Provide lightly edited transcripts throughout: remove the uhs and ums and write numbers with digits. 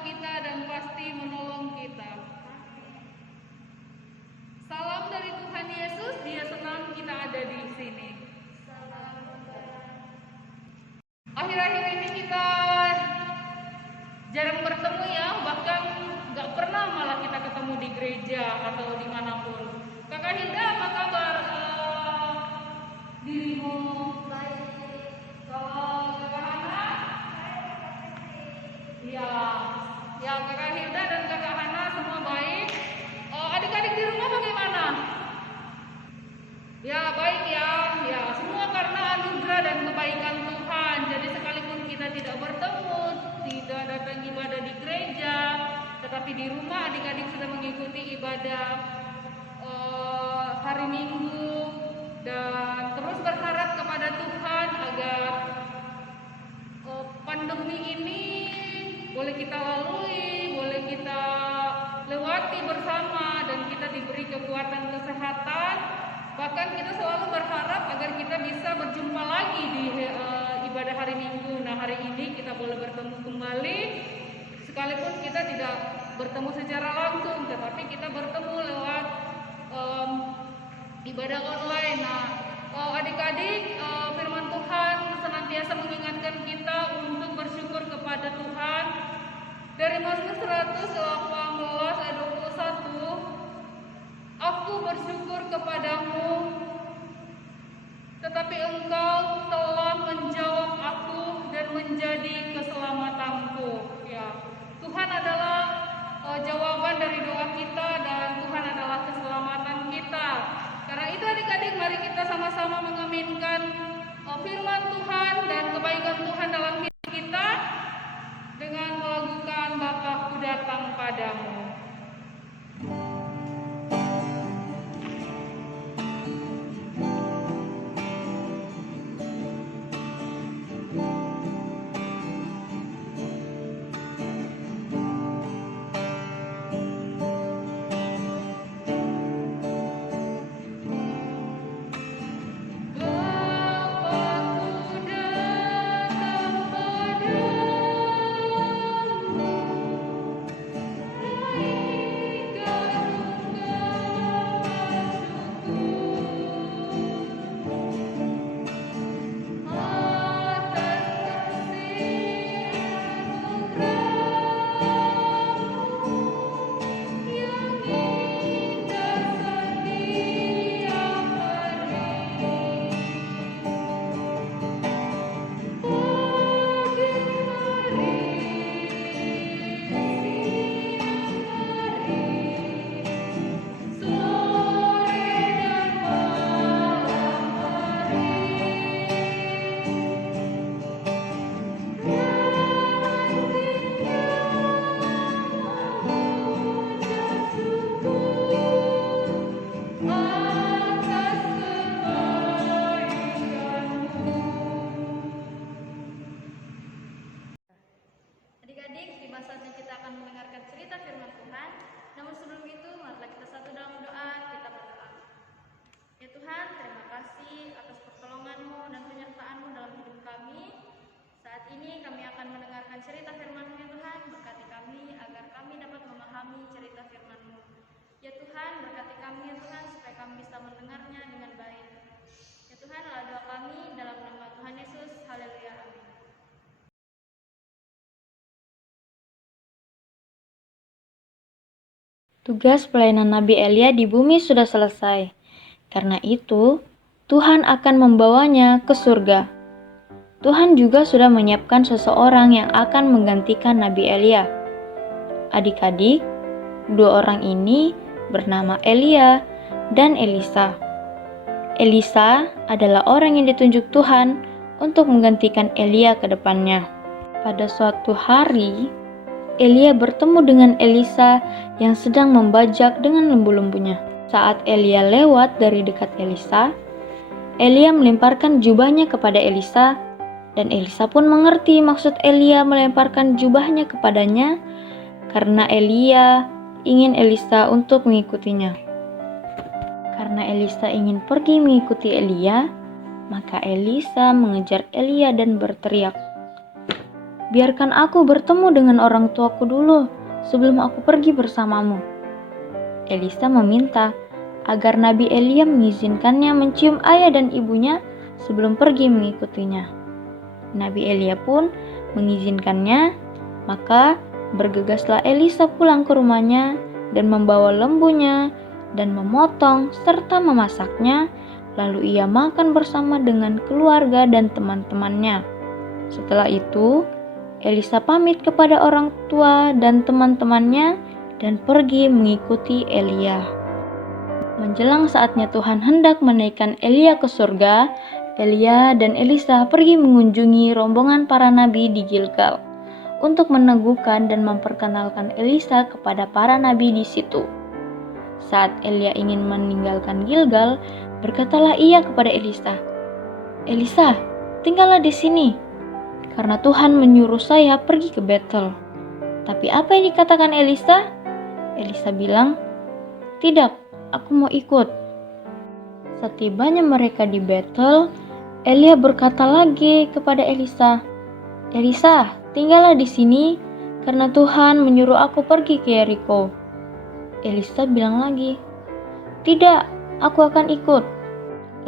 kita dan pasti menolong kita. Salam dari Tuhan Yesus, Dia senang kita ada di sini. Akhir-akhir ini kita jarang bertemu ya, bahkan gak pernah malah kita ketemu di gereja atau dimanapun. Kakak Hilda, apa kabar dirimu? Baik. Kalau Kakak Hana? Iya. Ya, Kakak Hilda dan Kakak Hana semua baik. Adik-adik di rumah bagaimana? Ya, baik ya. Ya, semua karena anugerah dan kebaikan Tuhan. Jadi sekalipun kita tidak bertemu, tidak datang ibadah di gereja, tetapi di rumah adik-adik sudah mengikuti ibadah hari Minggu dan terus berharap kepada Tuhan agar pandemi ini boleh kita lalui, boleh kita lewati bersama dan kita diberi kekuatan kesehatan. Bahkan kita selalu berharap agar kita bisa berjumpa lagi di ibadah hari Minggu. Nah, hari ini kita boleh bertemu kembali, sekalipun kita tidak bertemu secara langsung, tetapi kita bertemu lewat ibadah online. Nah, adik-adik, firman Tuhan senantiasa mengingatkan kita untuk bersyukur kepada Tuhan. Dari Mazmur 118 ayat 21, aku bersyukur kepadamu, tetapi engkau telah menjawab aku dan menjadi keselamatanku. Ya, Tuhan adalah jawaban dari doa kita dan Tuhan adalah keselamatan kita. Karena itu adik-adik, mari kita sama-sama mengaminkan firman Tuhan dan kebaikan Tuhan dalam hidup kita dengan melakukan Bapa-Ku datang padamu. Cerita firman-Mu ya Tuhan, berkati kami agar kami dapat memahami cerita firman-Mu. Ya Tuhan, berkati kami ya Tuhan, supaya kami bisa mendengarnya dengan baik. Ya Tuhan, adalah doa kami dalam nama Tuhan Yesus. Haleluya. Amin. Tugas pelayanan Nabi Elia di bumi sudah selesai. Karena itu, Tuhan akan membawanya ke surga. Tuhan juga sudah menyiapkan seseorang yang akan menggantikan Nabi Elia. Adik-adik, dua orang ini bernama Elia dan Elisa. Elisa adalah orang yang ditunjuk Tuhan untuk menggantikan Elia ke depannya. Pada suatu hari, Elia bertemu dengan Elisa yang sedang membajak dengan lembu-lembunya. Saat Elia lewat dari dekat Elisa, Elia melemparkan jubahnya kepada Elisa, dan Elisa pun mengerti maksud Elia melemparkan jubahnya kepadanya karena Elia ingin Elisa untuk mengikutinya. Karena Elisa ingin pergi mengikuti Elia, maka Elisa mengejar Elia dan berteriak, biarkan aku bertemu dengan orang tuaku dulu sebelum aku pergi bersamamu." Elisa meminta agar Nabi Elia mengizinkannya mencium ayah dan ibunya sebelum pergi mengikutinya. Nabi Elia pun mengizinkannya, maka bergegaslah Elisa pulang ke rumahnya dan membawa lembunya dan memotong serta memasaknya, lalu ia makan bersama dengan keluarga dan teman-temannya. Setelah itu, Elisa pamit kepada orang tua dan teman-temannya dan pergi mengikuti Elia. Menjelang saatnya Tuhan hendak menaikkan Elia ke surga, Elia dan Elisa pergi mengunjungi rombongan para nabi di Gilgal untuk meneguhkan dan memperkenalkan Elisa kepada para nabi di situ. Saat Elia ingin meninggalkan Gilgal, berkatalah ia kepada Elisa, "Elisa, tinggallah di sini, karena Tuhan menyuruh saya pergi ke Betel." Tapi apa yang dikatakan Elisa? Elisa bilang, "Tidak, aku mau ikut." Setibanya mereka di Betel, Elia berkata lagi kepada Elisa, "Elisa, tinggallah di sini, karena Tuhan menyuruh aku pergi ke Yeriko." Elisa bilang lagi, "Tidak, aku akan ikut."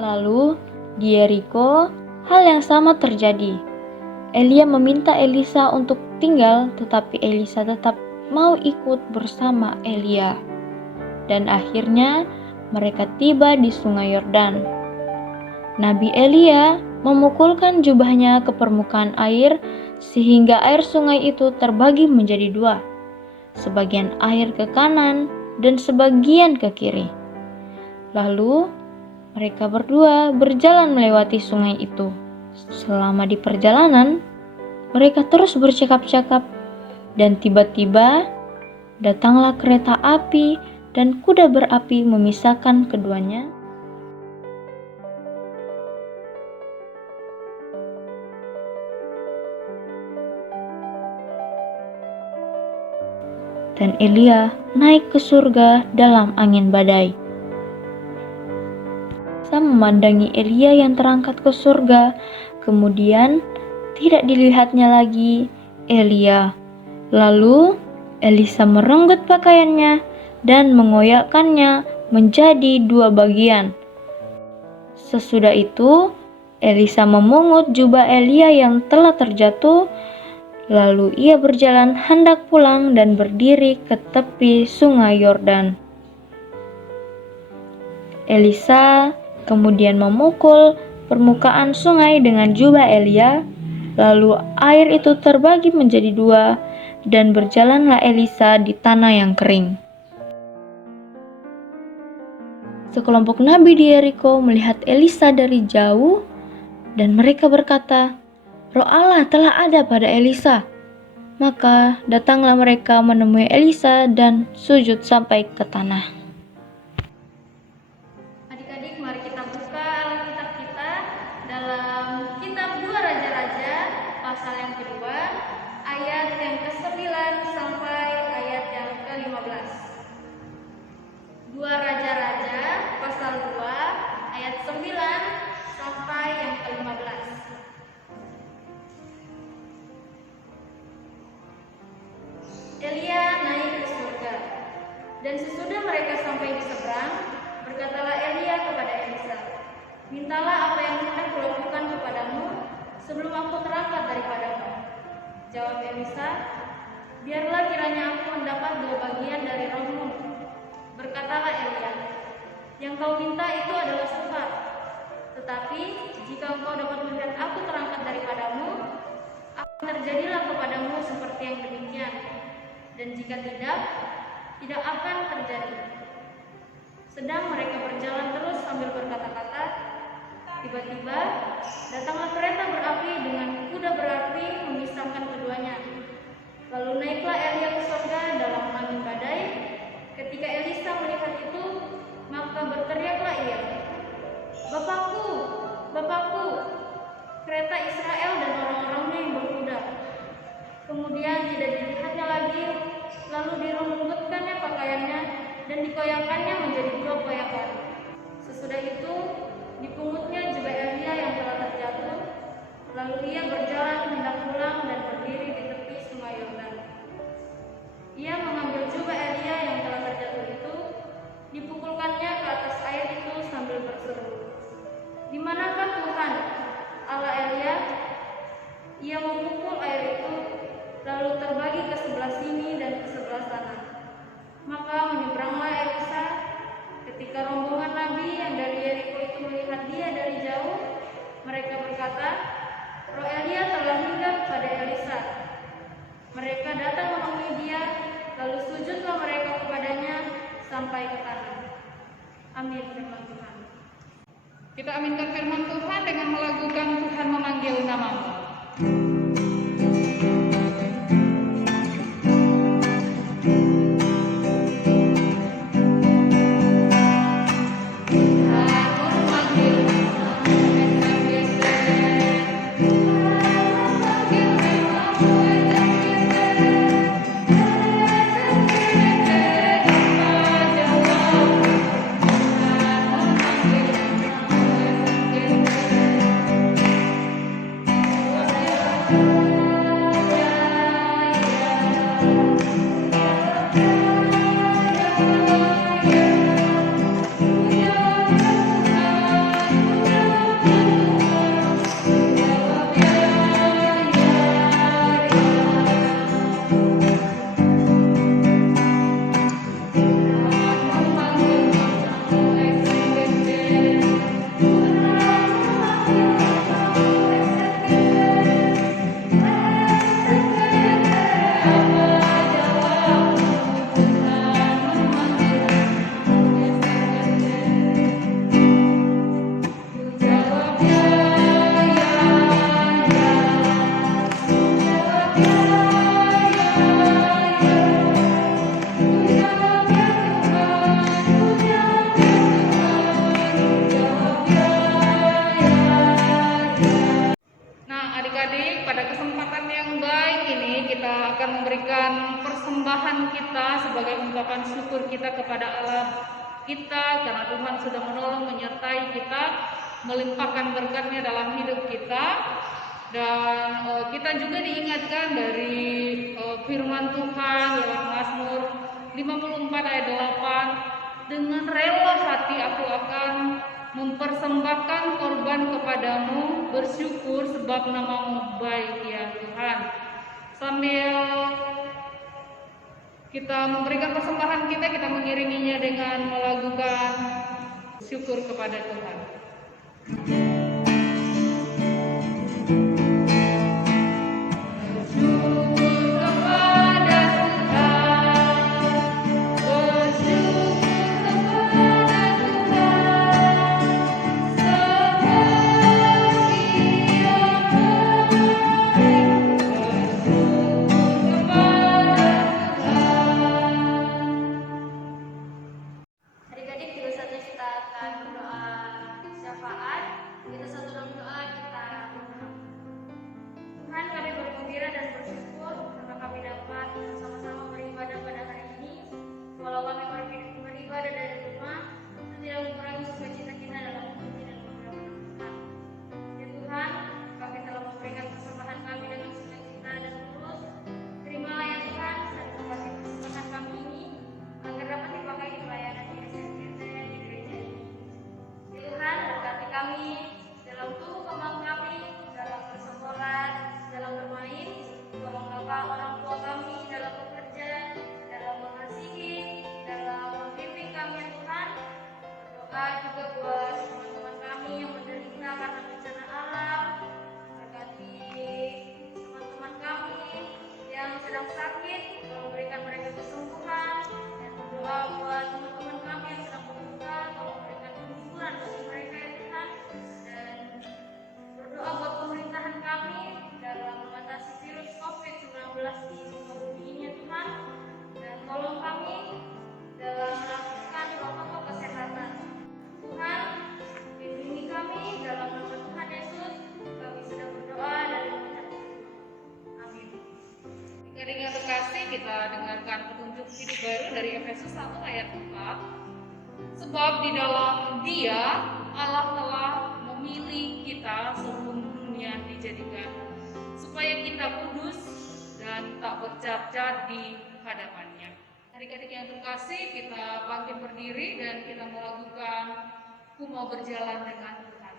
Lalu di Yeriko, hal yang sama terjadi. Elia meminta Elisa untuk tinggal, tetapi Elisa tetap mau ikut bersama Elia. Dan akhirnya mereka tiba di Sungai Yordan. Nabi Elia memukulkan jubahnya ke permukaan air sehingga air sungai itu terbagi menjadi dua, sebagian air ke kanan dan sebagian ke kiri. Lalu mereka berdua berjalan melewati sungai itu. Selama di perjalanan, mereka terus bercakap-cakap, dan tiba-tiba datanglah kereta api dan kuda berapi memisahkan keduanya. Dan Elia naik ke surga dalam angin badai. Elisa memandangi Elia yang terangkat ke surga, kemudian tidak dilihatnya lagi Elia. Lalu Elisa merenggut pakaiannya dan mengoyakkannya menjadi dua bagian. Sesudah itu, Elisa memungut jubah Elia yang telah terjatuh, lalu ia berjalan hendak pulang dan berdiri ke tepi sungai Yordan. Elisa kemudian memukul permukaan sungai dengan jubah Elia, lalu air itu terbagi menjadi dua, dan berjalanlah Elisa di tanah yang kering. Sekelompok nabi di Yeriko melihat Elisa dari jauh, dan mereka berkata, "Roh Allah telah ada pada Elisa." Maka datanglah mereka menemui Elisa dan sujud sampai ke tanah. Adik-adik, mari kita buka Alkitab kita dalam kitab 2 Raja-Raja pasal yang kedua, ayat yang ke-9 sampai ayat yang ke-15. 2 Raja-Raja pasal 2 ayat 9 sampai yang ke-15. Elia naik ke surga, dan sesudah mereka sampai di seberang, berkatalah Elia kepada Elisa, "Mintalah apa yang hendak kulakukan kepadamu sebelum aku terangkat daripadamu." Jawab Elisa, "Biarlah kiranya aku mendapat 2 bagian dari rohmu." Berkatalah Elia, "Yang kau minta itu adalah sukar. Tetapi jika engkau dapat melihat aku terangkat daripadamu, akan terjadilah kepadamu seperti yang demikian. Dan jika tidak akan terjadi." Sedang mereka berjalan terus sambil berkata-kata, tiba-tiba datanglah kereta berapi dengan kuda berapi memisahkan keduanya. Lalu naiklah Elia ke surga dalam angin badai. Ketika Elisa melihat itu, maka berteriaklah ia, "Bapakku, Bapakku, kereta Israel dan orang-orangnya yang berkuda." Kemudian tidak dilihatnya lagi, lalu direngutkannya pakaiannya dan dikoyakkannya menjadi 2 koyakan. Sesudah itu dipungutnya jubah Elia yang telah terjatuh, lalu ia berjalan hendak pulang dan itu lalu terbagi ke sebelah sini dan ke sebelah sana. Maka menyeberanglah Elisa. Ketika rombongan nabi yang dari Yeriko itu melihat dia dari jauh, mereka berkata, "Roh Elia telah hinggap pada Elisa." Mereka datang menemui dia, lalu sujudlah mereka kepadanya sampai ke tanah. Amin, firman Tuhan. Kita aminkan firman Tuhan dengan melakukan Tuhan memanggil namamu. Adik-adik, pada kesempatan yang baik ini kita akan memberikan persembahan kita sebagai ungkapan syukur kita kepada Allah kita karena Tuhan sudah menolong menyertai kita, melimpahkan berkat-Nya dalam hidup kita. Dan kita juga diingatkan dari firman Tuhan lewat Mazmur 54 ayat 8, "Dengan rela hati aku akan mempersembahkan korban kepadamu, bersyukur sebab namamu baik ya Tuhan." Sambil kita memberikan persembahan kita mengiringinya dengan melakukan syukur kepada Tuhan. Adik-adik, juga saatnya kita akan berdoa syafaat. Kita satu dalam doa kita berdoa. Tuhan, kami bergembira dan bersyukur karena kami dapat bersama-sama beribadah pada hari ini. Walau kami beribadah dari rumah, itu tidak mengurangi sukacita kita dalam memuji dan memuliakan Tuhan. Ya Tuhan, kami telah memberikan persembahan kami dengan sukacita dan tulus. Terimalah ya Tuhan, dan kembali persembahan kami ini agar dapat dipakai di pelayanan di SMGT di gereja ini. Ya Tuhan, berkati kami dalam tumbuh kembang kami, dalam bersekolah, dalam bermain, tolong Bapak orang tua kami dalam bekerja, dalam mengasihi, dalam membimbing kami ya Tuhan. Berdoa juga buat teman-teman kami yang menderita karena bencana alam. Berkati teman-teman kami yang sedang sakit, tolong berikan mereka kesembuhan. Dan berdoa buat teman-teman kami yang sedang berduka, tolong berikan kesembuhan bagi mereka ya Tuhan. Dan berdoa buat pemerintahan kami dalam mengatasi virus COVID-19 di muka bumi ini ya Tuhan. Dan tolong kami dalam melakukan protokol kesehatan. Tuhan, lindungi kami dalam nama Tuhan Yesus. Kami sudah berdoa dan mengucap syukur. Amin. Adik-adik yang terkasih, kita dengarkan petunjuk hidup baru dari Efesus 1 ayat 4. Sebab di dalam Dia Allah telah memilih kita sebelum dunia dijadikan, supaya kita kudus dan tak bercacat di hadapannya. Adik-adik yang terkasih, kita bangkit berdiri dan kita melakukan "Ku mau berjalan dengan Tuhan."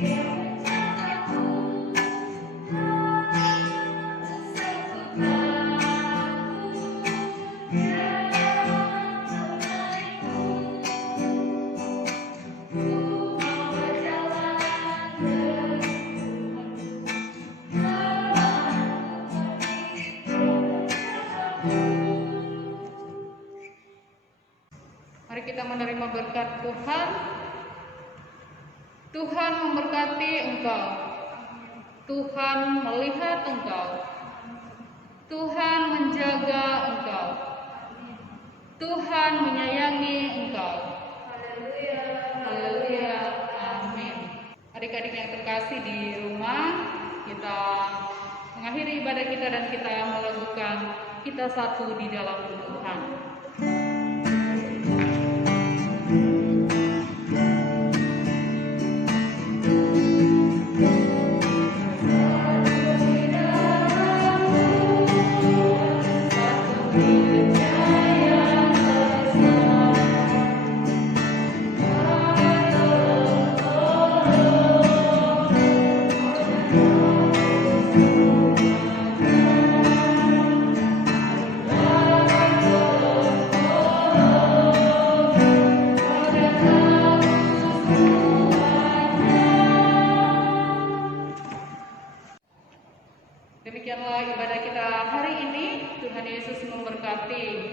Mari kita menerima berkat Tuhan. Tuhan memberkati engkau. Tuhan melihat engkau. Tuhan menjaga engkau. Tuhan menyayangi engkau. Haleluya. Haleluya. Amin. Adik-adik yang terkasih di rumah, kita mengakhiri ibadah kita dan kita melakukan kita satu di dalam Tuhan. Demikianlah ibadah kita hari ini. Tuhan Yesus memberkati.